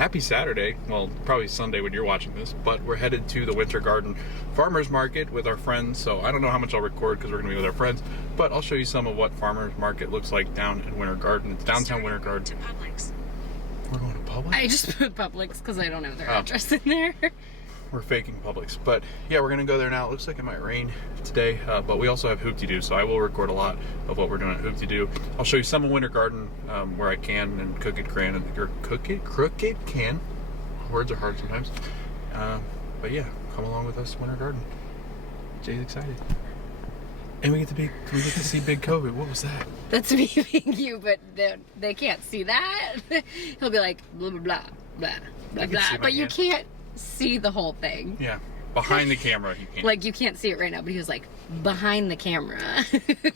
happy Saturday. Well, probably Sunday when you're watching this, but we're headed to the Winter Garden Farmers Market with our friends. So I don't know how much I'll record because we're gonna be with our friends, but I'll show you some of what Farmers Market looks like down in Winter Garden. It's downtown Winter Garden. We're going to Publix? I just put Publix because I don't have their address in there. We're faking Publix, but yeah, we're gonna go there now. It looks like it might rain today, but we also have Hoop-de-Doo, so I will record a lot of what we're doing at Hoop-de-Doo. I'll show you some of Winter Garden where I can, and crooked can. Words are hard sometimes. But yeah, come along with us, Winter Garden. Jay's excited, and we get to see Big COVID. What was that? That's me being you, but they can't see that. He'll be like blah blah blah blah blah blah, but you can't see the whole thing. Yeah, behind the camera you can't. Like you can't see it right now, but he was like behind the camera.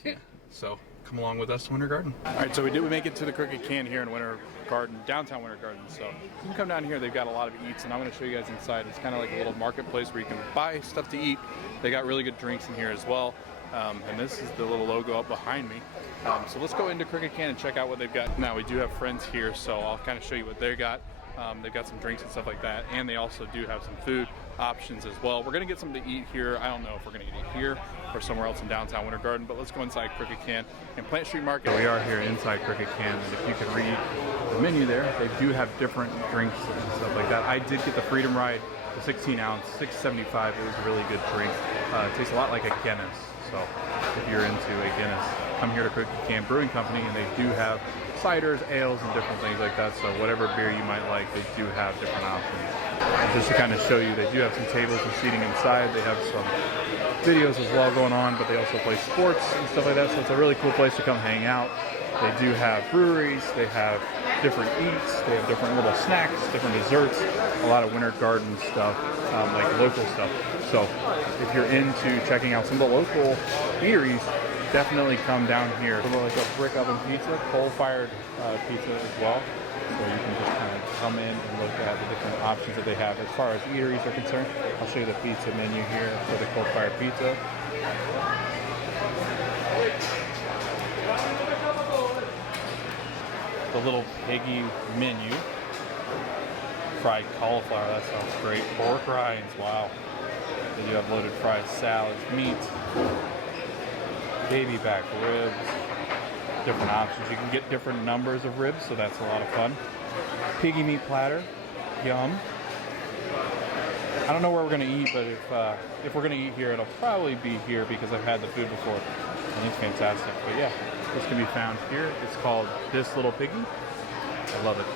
Yeah. So come along with us to Winter Garden. All right, so we make it to the Crooked Can here in Winter Garden, downtown Winter Garden. So you can come down here. They've got a lot of eats, and I'm going to show you guys inside. It's kind of like a little marketplace where you can buy stuff to eat. They got really good drinks in here as well. And this is the little logo up behind me. So let's go into Crooked Can and check out what they've got. Now we do have friends here, so I'll kind of show you what they got. They've got some drinks and stuff like that, and they also do have some food options as well. We're gonna get something to eat here. I don't know if we're gonna eat here or somewhere else in downtown Winter Garden, but let's go inside Crooked Can and Plant Street Market. So we are here inside Crooked Can, and if you could read the menu there, they do have different drinks and stuff like that. I did get the Freedom Ride, the 16 ounce, $6.75. It was a really good drink. It tastes a lot like a Guinness. So if you're into a Guinness, come here to Crooked Can Brewing Company, and they do have ciders, ales, and different things like that. So whatever beer you might like, they do have different options. And just to kind of show you, they do have some tables and seating inside. They have some videos as well going on, but they also play sports and stuff like that. So it's a really cool place to come hang out. They do have breweries. They have different eats. They have different little snacks, different desserts, a lot of Winter Garden stuff, like local stuff. So if you're into checking out some of the local eateries, definitely come down here. Like a brick oven pizza, coal-fired pizza as well. So you can just kind of come in and look at the different options that they have as far as eateries are concerned. I'll show you the pizza menu here for the coal-fired pizza. The little piggy menu. Fried cauliflower, that sounds great. Pork rinds, wow. Then you have loaded fried salads, meat, baby back ribs, different options. You can get different numbers of ribs, so that's a lot of fun. Piggy meat platter, yum. I don't know where we're gonna eat, but if we're gonna eat here, it'll probably be here because I've had the food before, and it's fantastic. But yeah, this can be found here. It's called This Little Piggy. I love it.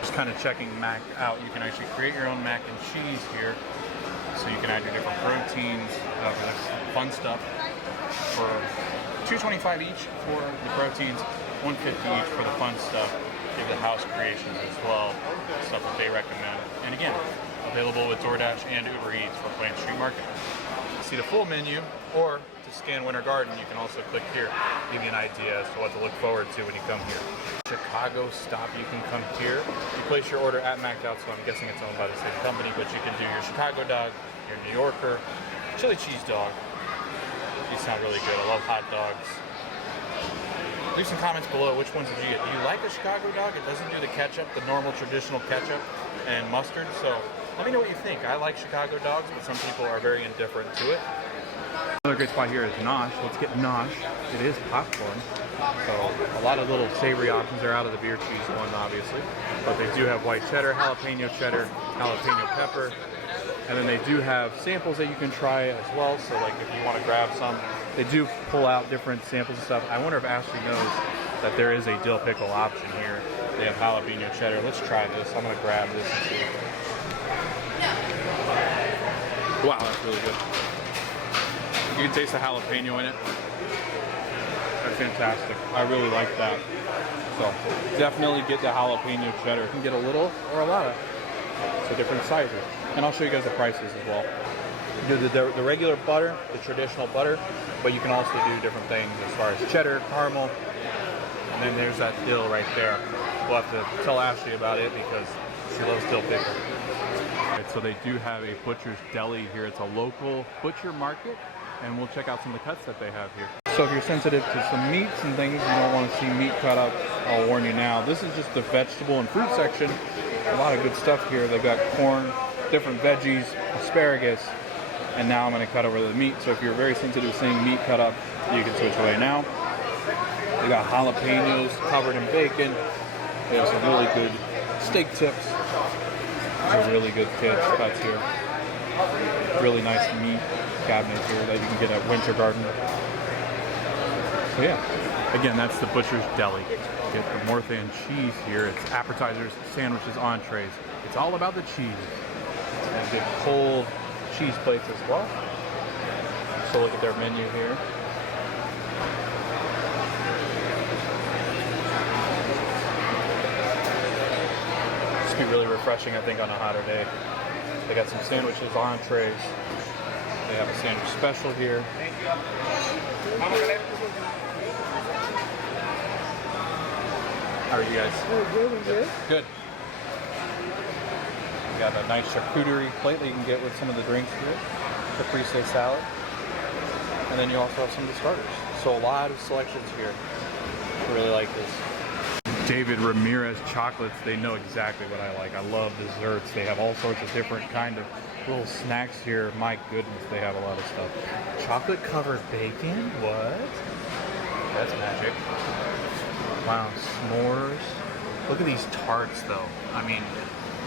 Just kind of checking mac out. You can actually create your own mac and cheese here, so you can add your different proteins, fun stuff. For $2.25 each for the proteins, $1.50 each for the fun stuff. They have the house creations as well, stuff that they recommend. And again, available with DoorDash and Uber Eats for Plant Street Market. To see the full menu or to scan Winter Garden, you can also click here, give you an idea as to what to look forward to when you come here. Chicago stop, you can come here. You place your order at McDowell's, so I'm guessing it's owned by the same company, but you can do your Chicago dog, your New Yorker, chili cheese dog. These sound really good. I love hot dogs. Leave some comments below. Which ones did you get? Do you like a Chicago dog? It doesn't do the ketchup, the normal traditional ketchup and mustard. So let me know what you think. I like Chicago dogs, but some people are very indifferent to it. Another great spot here is Nosh. Let's get Nosh. It is popcorn. So a lot of little savory options. They're out of the beer cheese one, obviously. But they do have white cheddar, jalapeno pepper. And then they do have samples that you can try as well. So like if you want to grab some, they do pull out different samples and stuff. I wonder if Ashley knows that there is a dill pickle option here. They have jalapeno cheddar. Let's try this. I'm going to grab this and see. Wow, that's really good. You can taste the jalapeno in it. That's fantastic. I really like that. So definitely get the jalapeno cheddar. You can get a little or a lot of. So different sizes. And I'll show you guys the prices as well. You do the regular butter, the traditional butter, but you can also do different things as far as cheddar, caramel, and then there's that dill right there. We'll have to tell Ashley about it because she loves dill pickle. Right, so they do have a butcher's deli here. It's a local butcher market, and we'll check out some of the cuts that they have here. So if you're sensitive to some meats and things, you don't want to see meat cut up, I'll warn you now. This is just the vegetable and fruit section. A lot of good stuff here. They've got corn, different veggies, asparagus, and now I'm going to cut over the meat. So if you're very sensitive to seeing meat cut up, you can switch away now. They got jalapenos covered in bacon. They have some really good steak tips. There's a really good kids cuts here. Really nice meat cabinet here that you can get at Winter Garden. So yeah, again, that's the Butcher's Deli. Get the more than cheese here. It's appetizers, sandwiches, entrees. It's all about the cheese. And get cold cheese plates as well. So look at their menu here. Be really refreshing, I think, on a hotter day. They got some sandwiches, entrees. They have a sandwich special here. How are you guys? Good. Good. We got a nice charcuterie plate that you can get with some of the drinks here. Caprese salad. And then you also have some of the starters. So a lot of selections here. I really like this. David Ramirez chocolates, they know exactly what I like. I love desserts. They have all sorts of different kind of little snacks here. My goodness, they have a lot of stuff. Chocolate covered bacon? What? That's magic. Wow, s'mores. Look at these tarts though. I mean,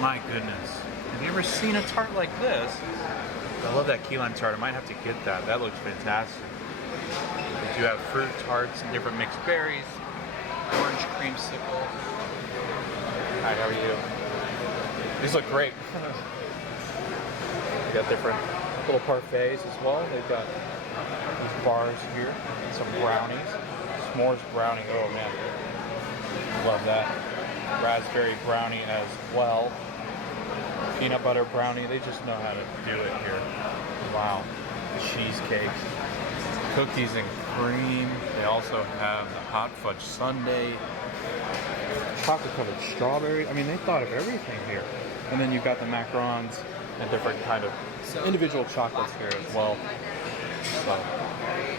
my goodness. Have you ever seen a tart like this? I love that key lime tart. I might have to get that. That looks fantastic. They do have fruit tarts and different mixed berries. Orange creamsicle. Hi, how are you? These look great. They got different little parfaits as well. They've got these bars here, some brownies, s'mores brownie. Oh man, love that. Raspberry brownie as well. Peanut butter brownie. They just know how to do it here. Wow. Cheesecakes. Cookies and cream. They also have the hot fudge sundae, chocolate covered strawberry. I mean, they thought of everything here. And then you've got the macarons and different kind of individual chocolates here as well. So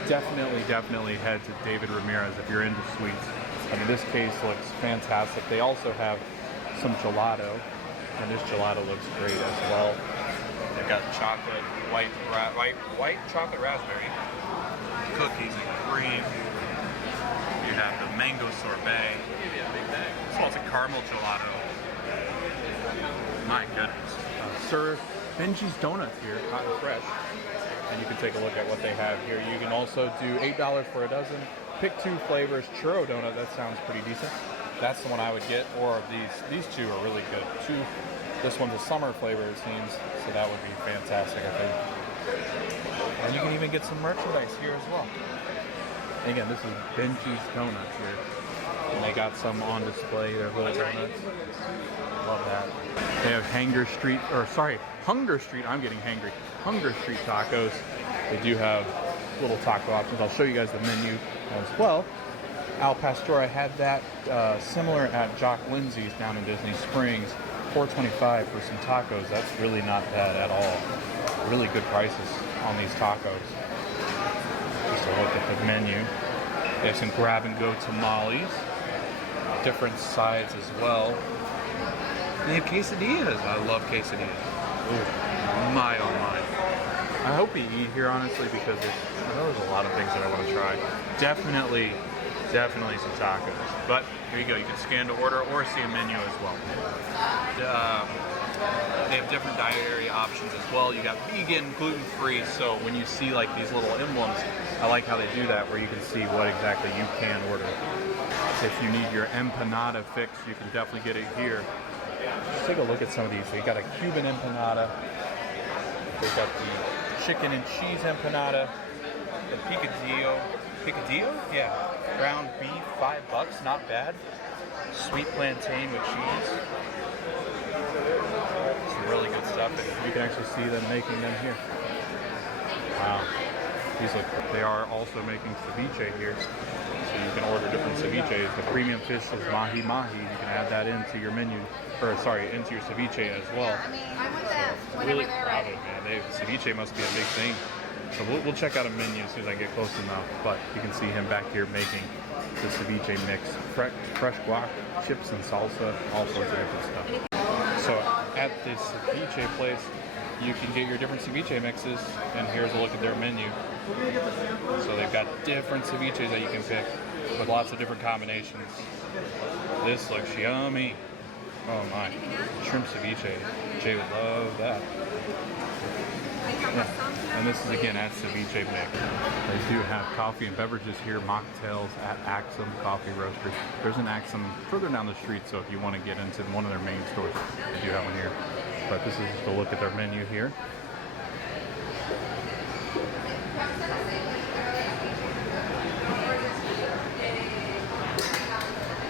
definitely head to David Ramirez if you're into sweets. I mean, this case looks fantastic. They also have some gelato, and this gelato looks great as well. They've got chocolate, white chocolate raspberry. Cookies and cream. You have the mango sorbet. It's also caramel gelato. My goodness. Sir Benjis Donuts here, hot and fresh. And you can take a look at what they have here. You can also do $8 for a dozen. Pick 2 flavors. Churro donut, that sounds pretty decent. That's the one I would get. Or these two are really good. This one's a summer flavor, it seems. So that would be fantastic, I think. And you can even get some merchandise here as well. And again, this is Benjis Donuts here. And they got some on display, their little donuts. Love that. They have Hunger Street, I'm getting hangry. Hunger Street tacos. They do have little taco options. I'll show you guys the menu as well. Al Pastor, I had that similar at Jock Lindsay's down in Disney Springs. $4.25 for some tacos. That's really not bad at all. Really good prices on these tacos. Just a look at the menu. They have some grab and go tamales. Different sides as well. They have quesadillas. I love quesadillas. Ooh, my oh my. I hope we eat here honestly because I know there's a lot of things that I want to try. Definitely some tacos. But here you go. You can scan to order or see a menu as well. They have different dietary options as well. You got vegan, gluten-free. So when you see like these little emblems, I like how they do that where you can see what exactly you can order. If you need your empanada fix, you can definitely get it here. Just take a look at some of these. They got a Cuban empanada. They got the chicken and cheese empanada. The picadillo? Yeah. Ground beef, $5, not bad. Sweet plantain with cheese. Some really good stuff. And you can actually see them making them here. Wow. These look, they are also making ceviche here. So you can order different ceviches. The premium fish is mahi mahi. You can add that into your menu, into your ceviche as well. So really crowded, man. Ceviche must be a big thing. So we'll check out a menu as soon as I get close enough. But you can see him back here making the ceviche mix. Fresh guac, chips and salsa, all sorts of different stuff. So at this ceviche place, you can get your different ceviche mixes, and here's a look at their menu. So they've got different ceviches that you can pick with lots of different combinations. This looks yummy. Oh my, shrimp ceviche. Jay would love that. Yeah. And this is again at Ceviche Mix. They do have coffee and beverages here, mocktails at Axum Coffee Roastery. There's an Axum further down the street, so if you want to get into one of their main stores, they do have one here. But this is just a look at their menu here.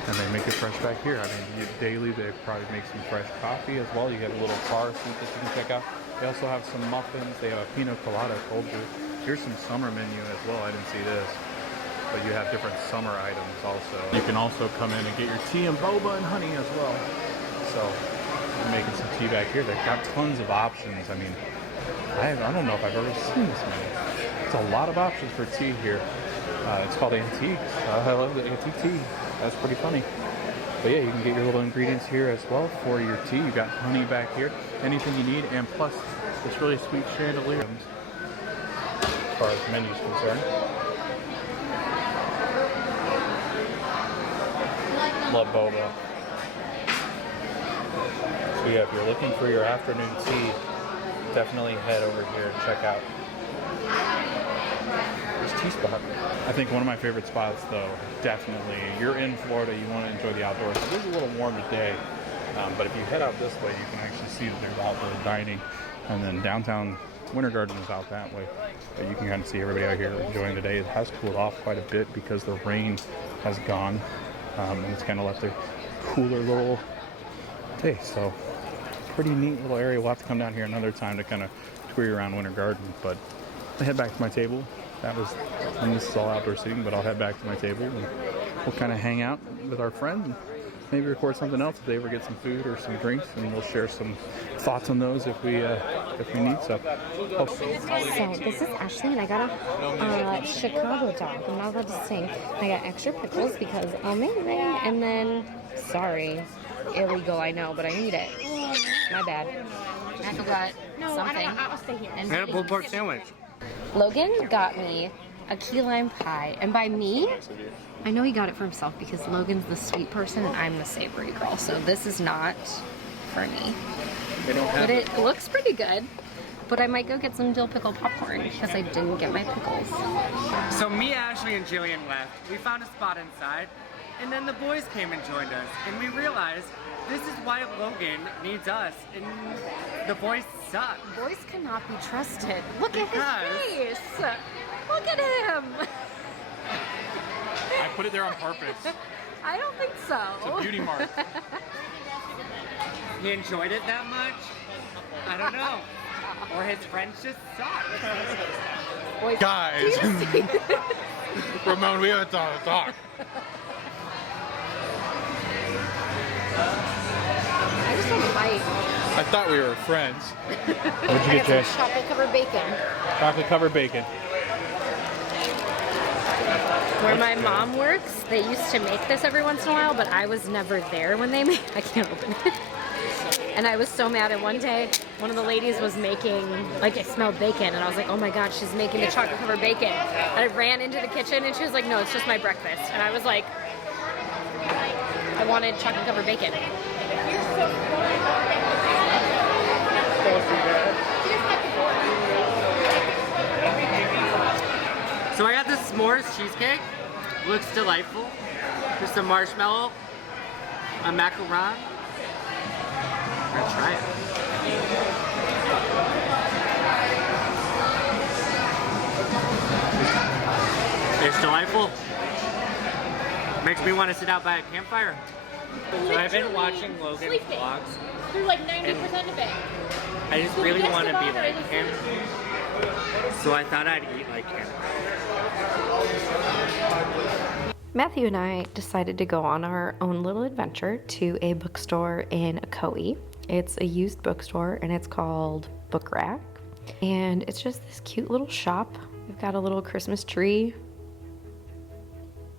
And they make it fresh back here. I mean, daily they probably make some fresh coffee as well. You get a little bar seat that you can check out. They also have some muffins. They have a pina colada cold brew. Here's some summer menu as well. I didn't see this. But you have different summer items also. You can also come in and get your tea and boba and honey as well. So, I'm making some tea back here. They've got tons of options. I mean, I don't know if I've ever seen this many. It's a lot of options for tea here. It's called Antiques. I love the antique tea. That's pretty funny. But yeah, you can get your little ingredients here as well for your tea. You got honey back here, anything you need, and plus this really sweet chandelier as far as the menu's concerned. Love boba. So yeah, if you're looking for your afternoon tea, definitely head over here and check out this tea spot. I think one of my favorite spots though, definitely, you're in Florida, you want to enjoy the outdoors. So it is a little warm today, but if you head out this way, you can actually see that there's outdoor dining. And then downtown Winter Garden is out that way. But you can kind of see everybody out here enjoying the day. It has cooled off quite a bit because the rain has gone. And it's kind of left a cooler little day. So pretty neat little area. We'll have to come down here another time to kind of tour around Winter Garden. But I head back to my table. And this is all outdoor seating, but I'll head back to my table and we'll kind of hang out with our friends and maybe record something else if they ever get some food or some drinks, and we'll share some thoughts on those if we need so. So this is Ashley, and I got a Chicago dog. I'm not allowed to sing. I got extra pickles because amazing, and then sorry, illegal, I know, but I need it. My bad. I forgot something. I'll stay here. And a pulled pork sandwich. Logan got me a key lime pie, and by me, I know he got it for himself because Logan's the sweet person and I'm the savory girl, so this is not for me. But it looks pretty good. But I might go get some dill pickle popcorn because I didn't get my pickles. So me, Ashley, and Jillian left. We found a spot inside, and then the boys came and joined us, and we realized this is why Logan needs us, and the boys suck. Boys cannot be trusted. Look at his face. Look at him. I put it there on purpose. I don't think so. It's a beauty mark. He enjoyed it that much? I don't know. Or his friends just suck. Boys, Guys, Ramon, we haven't talked. I just want to bite. I thought we were friends. What'd you get, Jess? Chocolate covered bacon. Chocolate covered bacon. Where my mom works, they used to make this every once in a while, but I was never there when they made. I can't open it. And I was so mad. And one day, one of the ladies was making, like, it smelled bacon, and I was like, oh my god, she's making the chocolate covered bacon. And I ran into the kitchen, and she was like, no, it's just my breakfast. And I was like, I wanted chocolate covered bacon. So I got this s'mores cheesecake. Looks delightful. There's some marshmallow, a macaron. I'm gonna try it. It's delightful. Makes me want to sit out by a campfire. So I've been watching Logan's vlogs. Through like 90% of it. I just really want to be like him. So I thought I'd eat like him. Matthew and I decided to go on our own little adventure to a bookstore in Ocoee. It's a used bookstore and it's called Book Rack. And it's just this cute little shop. We've got a little Christmas tree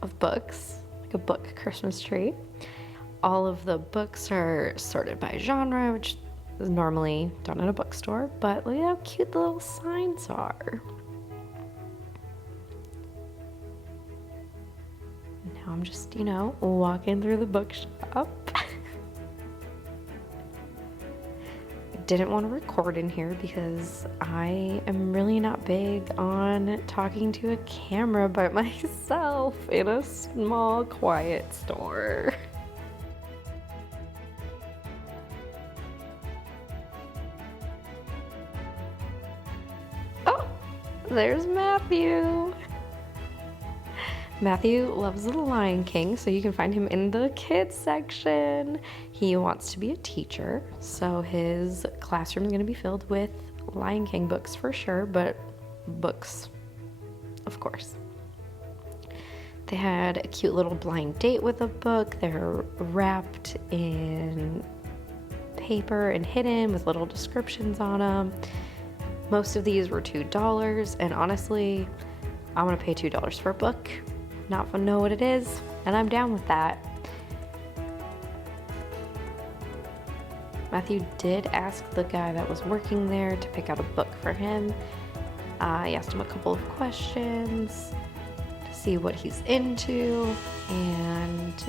of books, like a book Christmas tree. All of the books are sorted by genre, which is normally done in a bookstore, but look at how cute the little signs are. Now I'm just, walking through the bookshop. Didn't want to record in here because I am really not big on talking to a camera by myself in a small, quiet store. Oh, there's Matthew. Matthew loves The Lion King, so you can find him in the kids section. He wants to be a teacher, so his classroom is going to be filled with Lion King books for sure, but books, of course. They had a cute little blind date with a book. They're wrapped in paper and hidden with little descriptions on them. Most of these were $2, and honestly, I want to pay $2 for a book. Not know what it is, and I'm down with that. Matthew did ask the guy that was working there to pick out a book for him. I asked him a couple of questions to see what he's into, and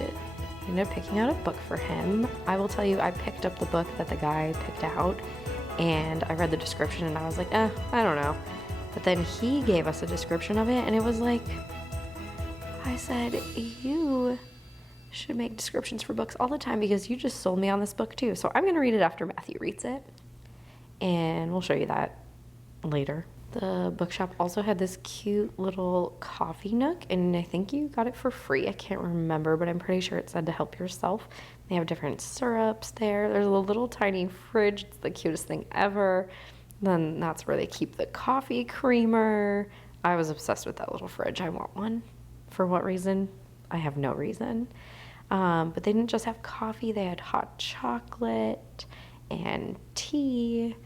ended up picking out a book for him. I will tell you, I picked up the book that the guy picked out, and I read the description, and I was like, I don't know. But then he gave us a description of it, and it was like, I said, you should make descriptions for books all the time because you just sold me on this book too. So I'm going to read it after Matthew reads it, and we'll show you that later. The bookshop also had this cute little coffee nook, and I think you got it for free. I can't remember, but I'm pretty sure it said to help yourself. They have different syrups there. There's a little tiny fridge. It's the cutest thing ever. Then that's where they keep the coffee creamer. I was obsessed with that little fridge. I want one. For what reason? I have no reason. But they didn't just have coffee. They had hot chocolate and tea.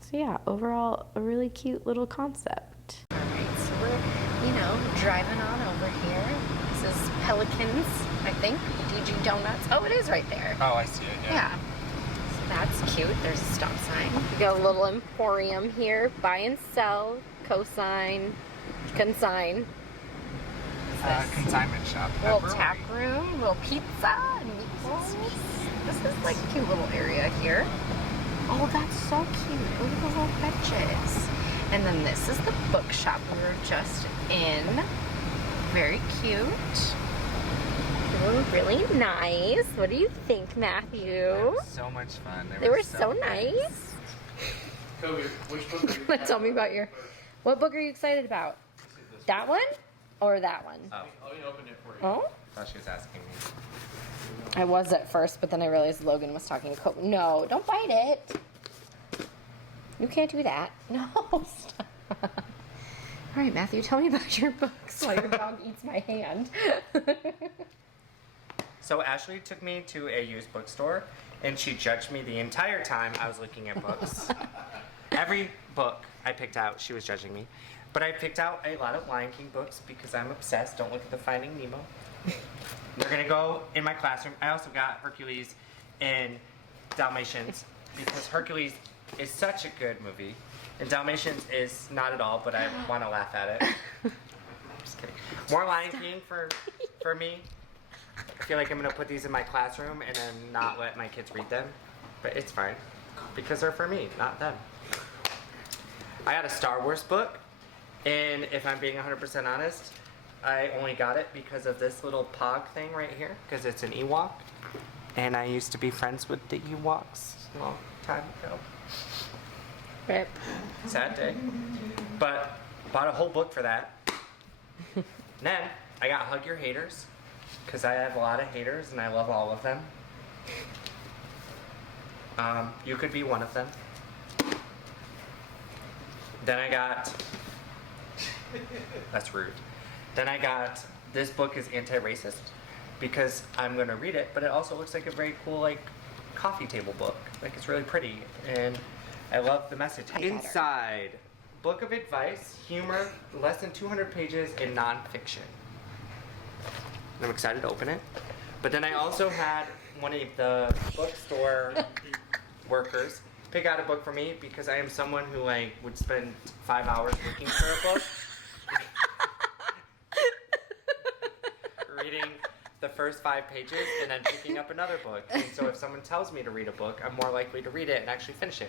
So yeah, overall, a really cute little concept. All right, so we're, driving on over here. This is Pelicans, I think. Benjis Donuts. Oh, it is right there. Oh, I see it, Yeah. That's cute. There's a stop sign. We got a little emporium here. Buy and sell, cosign, consign. Consignment shop. Little tap room, little pizza and meatballs. This is like a cute little area here. Oh, that's so cute. Look at the little benches. And then this is the bookshop we were just in. Very cute. Ooh, really nice. What do you think, Matthew? So much fun. They were so nice. Kobe, which book are you Tell me about what book are you excited about? That one or that one? Oh. Let me open it for you. Oh? I thought she was asking me. I was at first, but then I realized Logan was talking to No, don't bite it. You can't do that. No, stop. All right, Matthew, tell me about your books while your dog eats my hand. So Ashley took me to a used bookstore, and she judged me the entire time I was looking at books. Every book I picked out, she was judging me. But I picked out a lot of Lion King books because I'm obsessed. Don't look at the Finding Nemo. They're gonna go in my classroom. I also got Hercules and Dalmatians because Hercules is such a good movie. And Dalmatians is not at all, but I want to laugh at it. Just kidding. More Lion King for me. I feel like I'm going to put these in my classroom and then not let my kids read them. But it's fine. Because they're for me, not them. I got a Star Wars book. And if I'm being 100% honest, I only got it because of this little pog thing right here. Because it's an Ewok. And I used to be friends with the Ewoks a long time ago. Rip. Sad day. But bought a whole book for that. Then I got Hug Your Haters. Because I have a lot of haters and I love all of them. You could be one of them. Then I got... That's rude. Then I got... This book is anti-racist. Because I'm going to read it, but it also looks like a very cool, coffee table book. It's really pretty. And I love the message. Inside book of advice, humor, less than 200 pages in nonfiction. I'm excited to open it. But then I also had one of the bookstore workers pick out a book for me because I am someone who like would spend 5 hours looking for a book. Reading the first 5 pages and then picking up another book. And so if someone tells me to read a book, I'm more likely to read it and actually finish it.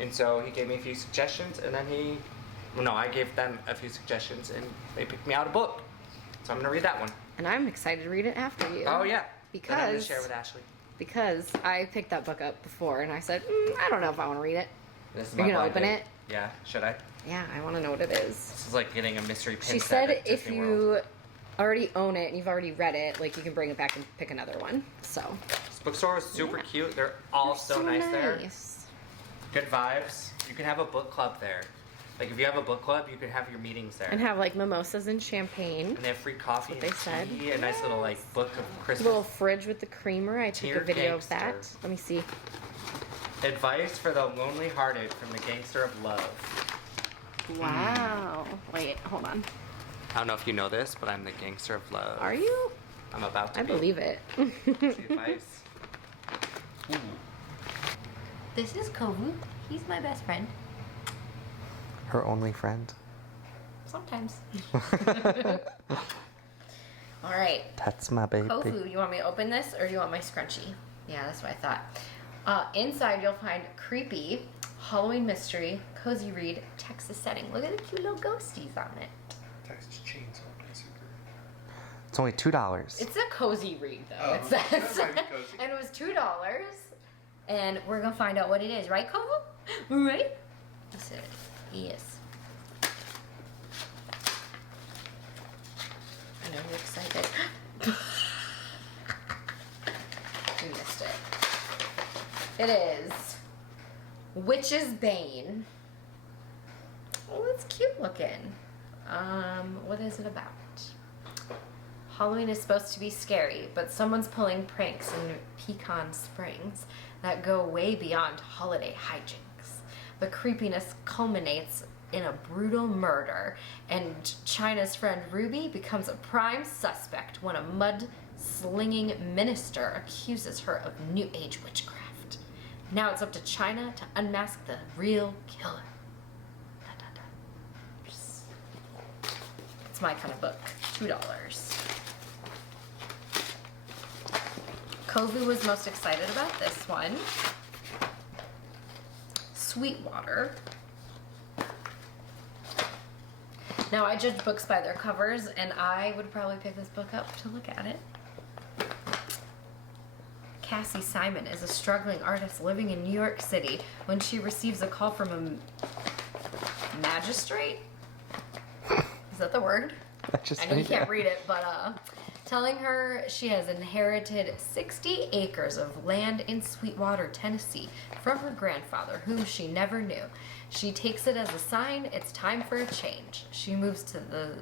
And so he gave me a few suggestions and then I gave them a few suggestions and they picked me out a book. So I'm gonna read that one. And I'm excited to read it after you. Oh yeah. Because then I'm gonna share with Ashley. Because I picked that book up before and I said, I don't know if I want to read it. This is You're my gonna blind open date. it? Yeah. Should I? Yeah, I want to know what it is. This is like getting a mystery pin She set said at if Disney you World. already own it and you've already read it, like you can bring it back and pick another one. So This bookstore is super cute. They're all so nice there. Good vibes. You can have a book club there. Like if you have a book club, you can have your meetings there. And have like mimosas and champagne. And they have free coffee That's and what they said. tea, a nice little like book of Christmas. Little fridge with the creamer. I took Dear a video of that. gangster. Let me see. Advice for the lonely hearted from the gangster of love. Wow. Wait, hold on. I don't know if you know this, but I'm the gangster of love. Are you? I'm about to I be. believe it. The advice. This is Kovu. He's my best friend. Her only friend. Sometimes. All right. That's my baby. Kovu, you want me to open this or do you want my scrunchie? Yeah, that's what I thought. Inside you'll find creepy, Halloween mystery, cozy read, Texas setting. Look at the cute little ghosties on it. Texas Chainsaw Massacre. It's only $2. It's a cozy read though. Oh, It that says. might be cozy. And it was $2. And we're gonna find out what it is, right, Kovu? Right? That's it. Yes. I know you're excited. You missed it. It is Witch's Bane. Oh, it's cute looking. What is it about? Halloween is supposed to be scary, but someone's pulling pranks in Pecan Springs that go way beyond holiday hijinks. The creepiness culminates in a brutal murder, and China's friend Ruby becomes a prime suspect when a mud-slinging minister accuses her of New Age witchcraft. Now it's up to China to unmask the real killer. Da, da, da. It's my kind of book. $2. Kovu was most excited about this one. Sweetwater. Now I judge books by their covers, and I would probably pick this book up to look at it. Cassie Simon is a struggling artist living in New York City when she receives a call from a magistrate. Is that the word? I know you can't read it, but telling her she has inherited 60 acres of land in Sweetwater, Tennessee from her grandfather, whom she never knew. She takes it as a sign it's time for a change. She moves to the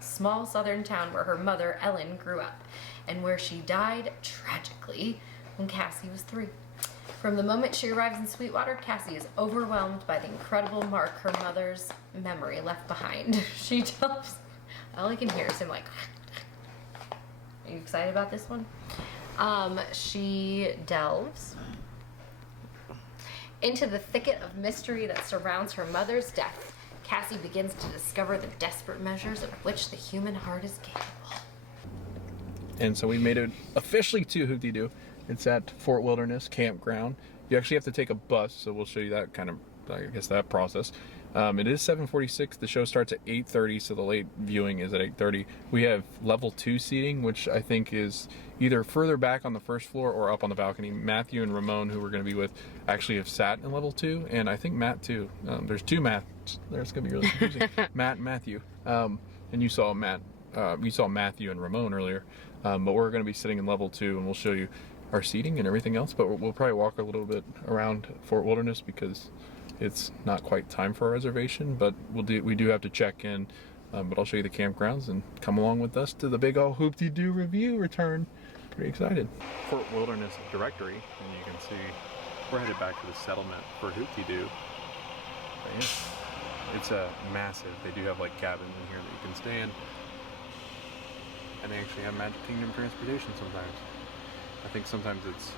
small southern town where her mother, Ellen, grew up, and where she died tragically when Cassie was 3. From the moment she arrives in Sweetwater, Cassie is overwhelmed by the incredible mark her mother's memory left behind. She tells... All I can hear is him like... Are you excited about this one? She delves into the thicket of mystery that surrounds her mother's death. Cassie begins to discover the desperate measures of which the human heart is capable. And so we made it officially to Dee Doo. It's at Fort Wilderness Campground. You actually have to take a bus, so we'll show you that kind of, I guess, that process. It is 7:46. The show starts at 8:30, so the late viewing is at 8:30. We have level 2 seating, which I think is either further back on the first floor or up on the balcony. Matthew and Ramon, who we're going to be with, actually have sat in level 2, and I think Matt too. There's 2 Matts. There's going to be really confusing. Matt and Matthew. And you saw Matthew and Ramon earlier. But we're going to be sitting in level 2, and we'll show you our seating and everything else. But we'll probably walk a little bit around Fort Wilderness because it's not quite time for a reservation, but we do have to check in. But I'll show you the campgrounds and come along with us to the big ol' Hoop-Dee-Doo review return. Pretty excited. Fort Wilderness directory, and you can see we're headed back to the settlement for Hoop-Dee-Doo. It's massive. They do have like cabins in here that you can stay in. And they actually have Magic Kingdom transportation sometimes. I think sometimes it's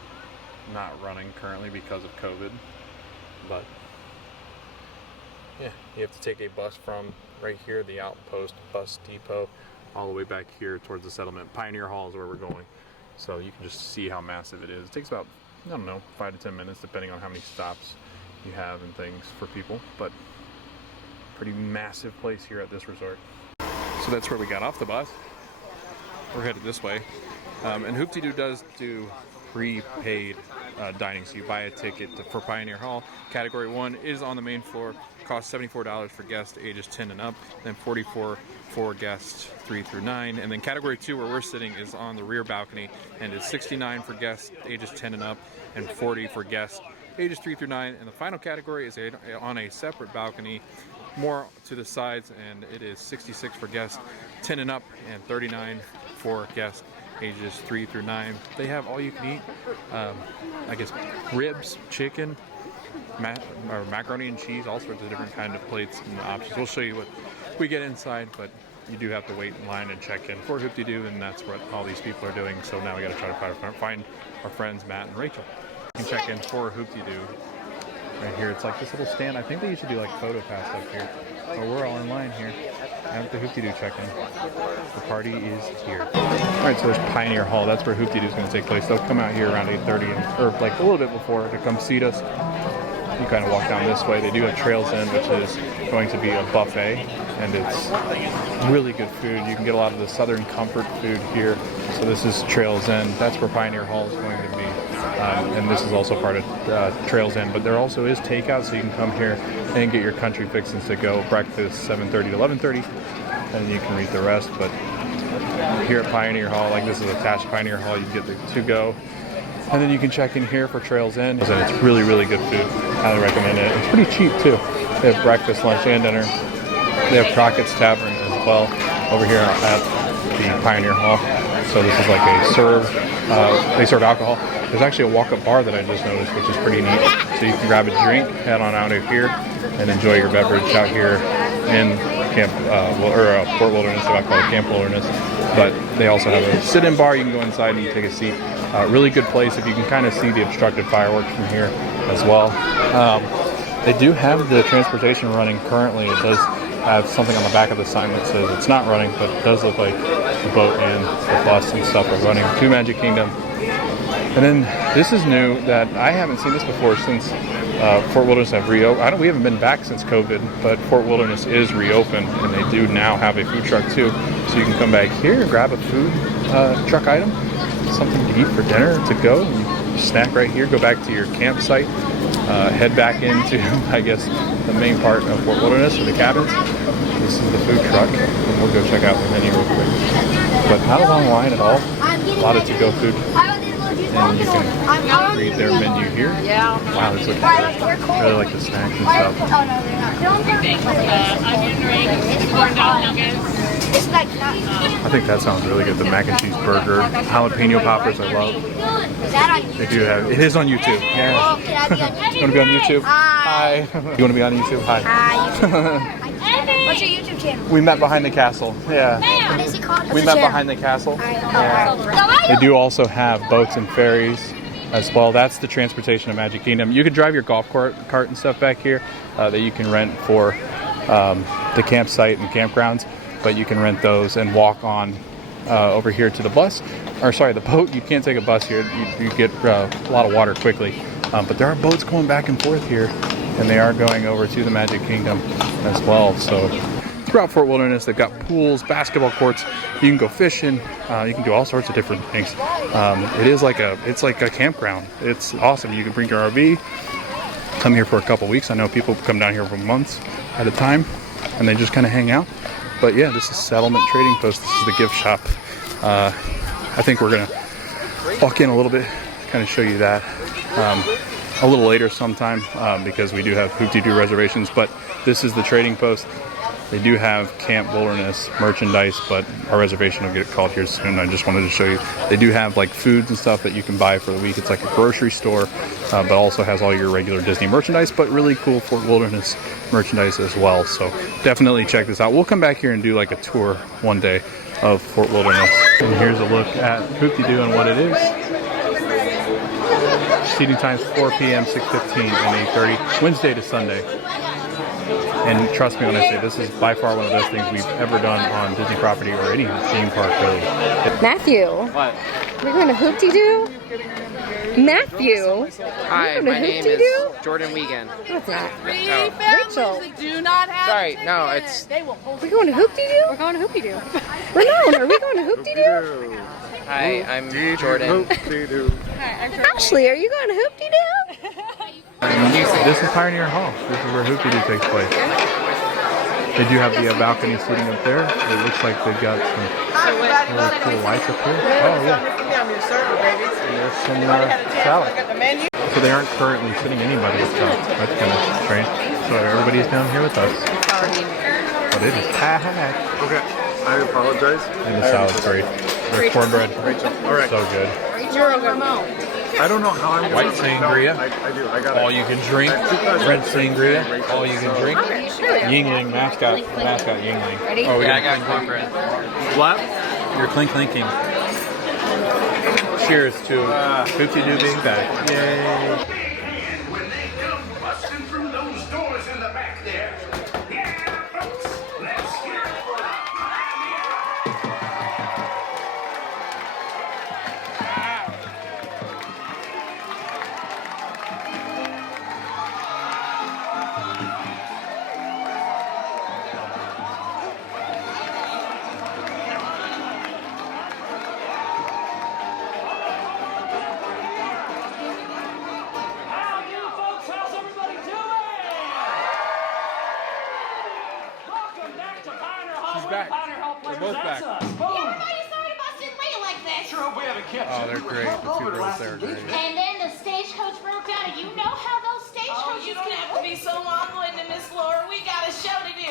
not running currently because of COVID, but yeah, you have to take a bus from right here, the Outpost Bus Depot, all the way back here towards the settlement. Pioneer Hall is where we're going. So you can just see how massive it is. It takes about, I don't know, 5 to 10 minutes depending on how many stops you have and things for people, but pretty massive place here at this resort. So that's where we got off the bus. We're headed this way. And Hoop-Dee-Doo does do prepaid dining, so you buy a ticket for Pioneer Hall. Category 1 is on the main floor, costs $74 for guests ages 10 and up, then $44 for guests 3 through 9, and then Category 2, where we're sitting, is on the rear balcony, and it's $69 for guests ages 10 and up, and $40 for guests ages 3 through 9, and the final category is on a separate balcony, more to the sides, and it is $66 for guests 10 and up, and $39 for guests ages 3 through 9. They have all you can eat, I guess, ribs, chicken, or macaroni and cheese, all sorts of different kind of plates and options. We'll show you what we get inside, but you do have to wait in line and check in for Hoop-Dee-Doo, and that's what all these people are doing. So now we got to try to find our friends Matt and Rachel. You can check in for Hoop-Dee-Doo right here. It's like this little stand. I think they used to do like photo pass up here, but we're all in line here at the Hoop-Dee-Doo check-in. The party is here. All right, so there's Pioneer Hall. That's where Hoop-Dee-Doo is going to take place. They'll come out here around 8:30, or like a little bit before, to come seat us. You kind of walk down this way. They do have Trails Inn, which is going to be a buffet, and it's really good food. You can get a lot of the Southern comfort food here. So this is Trails Inn. That's where Pioneer Hall is going to be. And this is also part of Trails Inn, but there also is takeout, so you can come here and get your country fixings to go. Breakfast 7:30 to 11:30, and you can read the rest. But here at Pioneer Hall, like this is attached to Pioneer Hall, you can get the to-go, and then you can check in here for Trails Inn. And it's really, really good food. Highly recommend it. It's pretty cheap too. They have breakfast, lunch, and dinner. They have Crockett's Tavern as well over here at the Pioneer Hall. So this is like a serve. They serve alcohol. There's actually a walk-up bar that I just noticed, which is pretty neat. So you can grab a drink, head on out of here, and enjoy your beverage out here in Port Wilderness. So I call it Camp Wilderness. But they also have a sit-in bar. You can go inside and you take a seat. Really good place if you can kind of see the obstructed fireworks from here as well. They do have the transportation running currently. It does have something on the back of the sign that says it's not running, but it does look like the boat and the bus and stuff are running to Magic Kingdom. And then this is new that I haven't seen this before since Fort Wilderness have reopened. We haven't been back since COVID, but Fort Wilderness is reopened, and they do now have a food truck too. So you can come back here and grab a food truck item, something to eat for dinner, to go. You snack right here, go back to your campsite, head back into, I guess, the main part of Fort Wilderness, or the cabins. This is the food truck, and we'll go check out the menu real quick. But not a long line at all. A lot of to-go food. And you can read their menu here. Wow, it's looking good. I really like the snacks and stuff. Onion rings, corn dog nuggets. I think that sounds really good. The mac and cheese burger, jalapeno poppers, I love. They do have. It is on YouTube. Yeah. You want to be on YouTube? Hi. You want to be on YouTube? Hi. Hi. What's your YouTube channel? We met behind the castle. Yeah. What is it called? We met behind the castle. Yeah. They do also have boats and ferries as well. That's the transportation of Magic Kingdom. You can drive your golf cart and stuff back here that you can rent for the campsite and campgrounds, but you can rent those and walk on over here to the the boat. You can't take a bus here. You get a lot of water quickly, but there are boats going back and forth here, and they are going over to the Magic Kingdom as well. So throughout Fort Wilderness, they've got pools, basketball courts. You can go fishing. You can do all sorts of different things. It's like a campground. It's awesome. You can bring your RV, come here for a couple weeks. I know people come down here for months at a time, and they just kind of hang out. But yeah, this is Settlement Trading Post. This is the gift shop. I think we're gonna walk in a little bit, kind of show you that a little later sometime because we do have Hoop-Dee-Doo reservations. But this is the Trading Post. They do have Camp Wilderness merchandise, but our reservation will get called here soon. I just wanted to show you. They do have like foods and stuff that you can buy for the week. It's like a grocery store, but also has all your regular Disney merchandise, but really cool Fort Wilderness merchandise as well. So definitely check this out. We'll come back here and do like a tour one day of Fort Wilderness. And here's a look at Hoop-Dee-Doo and what it is. Seating times 4 p.m., 6:15, and 8:30, Wednesday to Sunday. And trust me when I say this is by far one of the best things we've ever done on Disney property or any theme park, really. Matthew. What? We're going to Hoop-Dee-Doo? Matthew. Hi, my name is Jordan Wiegand. What's that? Oh. Rachel. Do not have Sorry, no, it's We're going to Hoop-Dee-Doo? We're going to Hoop-Dee-Doo. Ramon, are we going to Hoop-Dee-Doo? hi, I'm Jordan. Ashley, are you going to Hoop-Dee-Doo? This is Pioneer Hall. This is where Hoop-Dee-Doo takes place. They do have the balcony seating up there. It looks like they've got some really cool lights up here. Oh yeah. And there's some salad. So they aren't currently sitting anybody up top. That's kind of strange. So everybody's down here with us. But it is packed. Okay, I apologize. And the salad's great. There's cornbread. All right. So good. I don't know how I'm White gonna- sangria. No, I do. I got All it. you can drink. Red sangria. All you can drink. Yingling mascot Yingling. Oh, we got cornbread. What? You're clink-clinking. Cheers to Hoop-Dee-Doo being back. Yay. When they come busting through those doors in the back there. Yeah, folks, let's hear it for the How you folks, how's everybody doing? Welcome back to Pioneer Hall. She's We're back. Pioneer Hall They're players. both That's back. us. Boom. Everybody started busting late like this. Sure hope we haven't kept Oh, you. they're great. The two girls there are great. And then the stagecoach broke down, and you know how those stagecoaches You don't have to be so long-winded, Miss Laura. We got a show to do.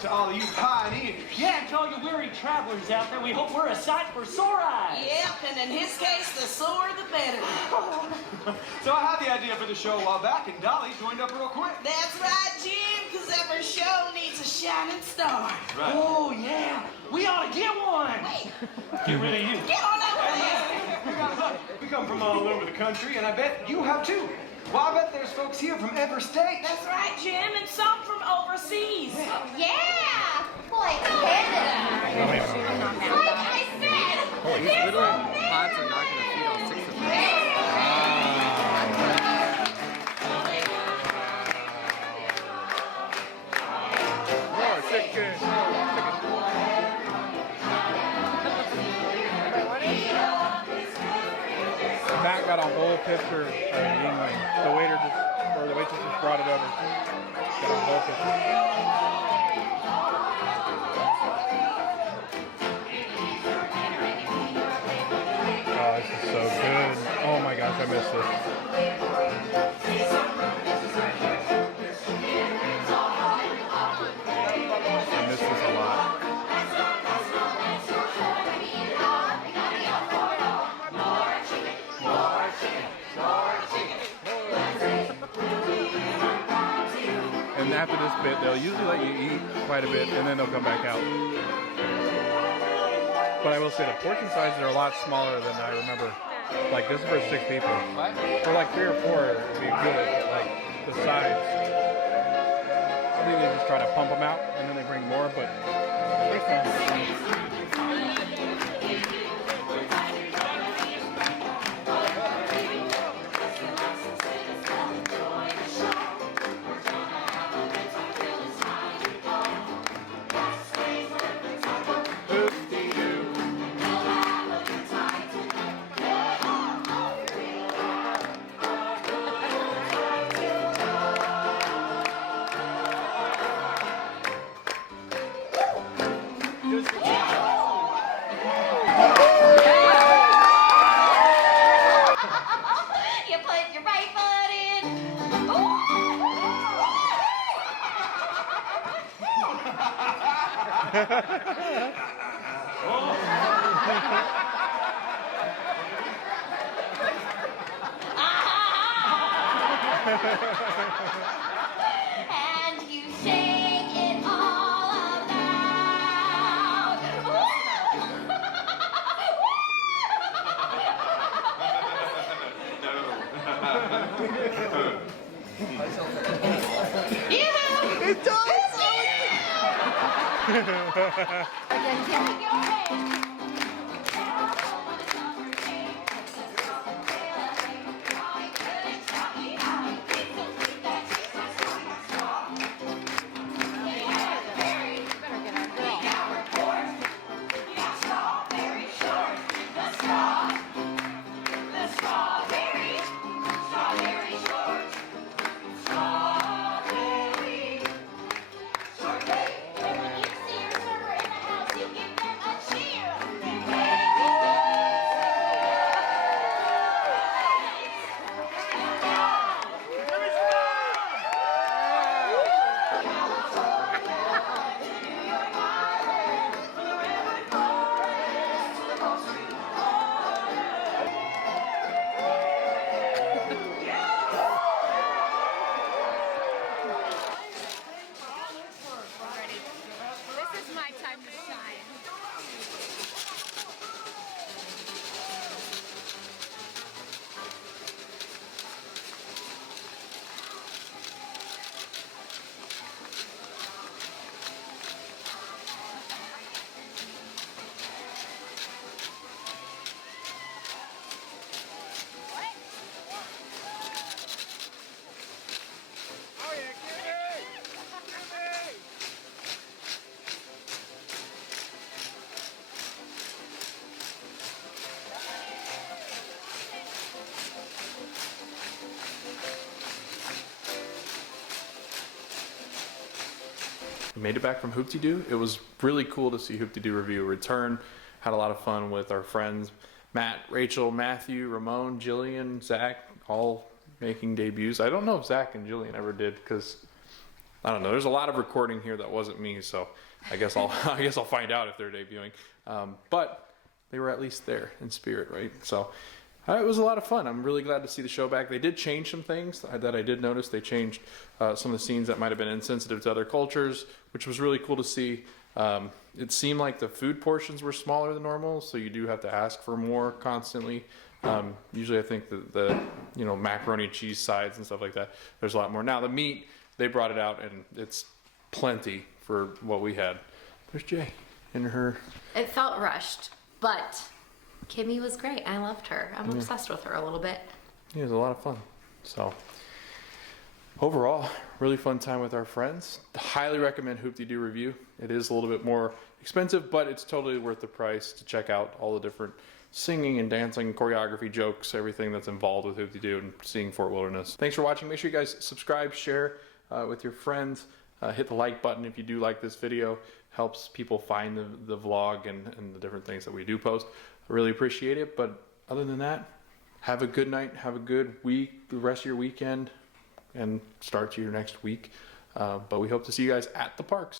To all of you pioneers. Yeah, and to all you weary travelers out there, we hope we're a sight for sore eyes. Yep, and in his case, the sore the better. So I had the idea for the show a while back, and Dolly joined up real quick. That's right, Jim, because every show needs a shining star. Right. Oh, yeah. We ought to get one. Get rid of you. Get on over there. We come from all over the country, and I bet you have too. Well, I bet there's folks here from every state. That's right, Jim, and some from overseas. Yeah! Like Canada. Like I said! These little pods are not going to feed all 6 of them. Matt got a whole picture of Yingling. The waitress just brought it over. Got a whole picture. Oh, this is so good. Oh my gosh, I miss this. I miss this a lot. And after this bit, they'll usually let you eat quite a bit, and then they'll come back out. But I will say the portion sizes are a lot smaller than I remember. Like this is for 6 people. What? For like 3 or 4, it'd be good. Like the sides. I think they just try to pump them out, and then they bring more. But they're fun. And you shake it all about. It does! Again, Timmy, go ahead. This is my time to shine. We made it back from Hoop Doo. It was really cool to see Hoop Doo review return. Had a lot of fun with our friends Matt, Rachel, Matthew, Ramon, Jillian, Zach, all making debuts. I don't know if Zach and Jillian ever did because I don't know. There's a lot of recording here that wasn't me, so I guess I'll find out if they're debuting. But they were at least there in spirit, right? So it was a lot of fun. I'm really glad to see the show back. They did change some things that I did notice. They changed some of the scenes that might have been insensitive to other cultures, which was really cool to see. It seemed like the food portions were smaller than normal, so you do have to ask for more constantly. Usually I think the macaroni and cheese sides and stuff like that, there's a lot more. Now the meat, they brought it out and it's plenty for what we had. There's Jay in her. It felt rushed, but Kimmy was great. I loved her. I'm obsessed with her a little bit. Yeah, it was a lot of fun. So overall, really fun time with our friends. Highly recommend Hoop Doo review. It is a little bit more expensive, but it's totally worth the price to check out all the different singing and dancing, choreography, jokes, everything that's involved with Hoop Doo and seeing Fort Wilderness. Thanks for watching. Make sure you guys subscribe, share with your friends. Hit the like button if you do like this video. Helps people find the vlog and the different things that we do post. I really appreciate it. But other than that, have a good night. Have a good week, the rest of your weekend, and start to your next week. But we hope to see you guys at the parks.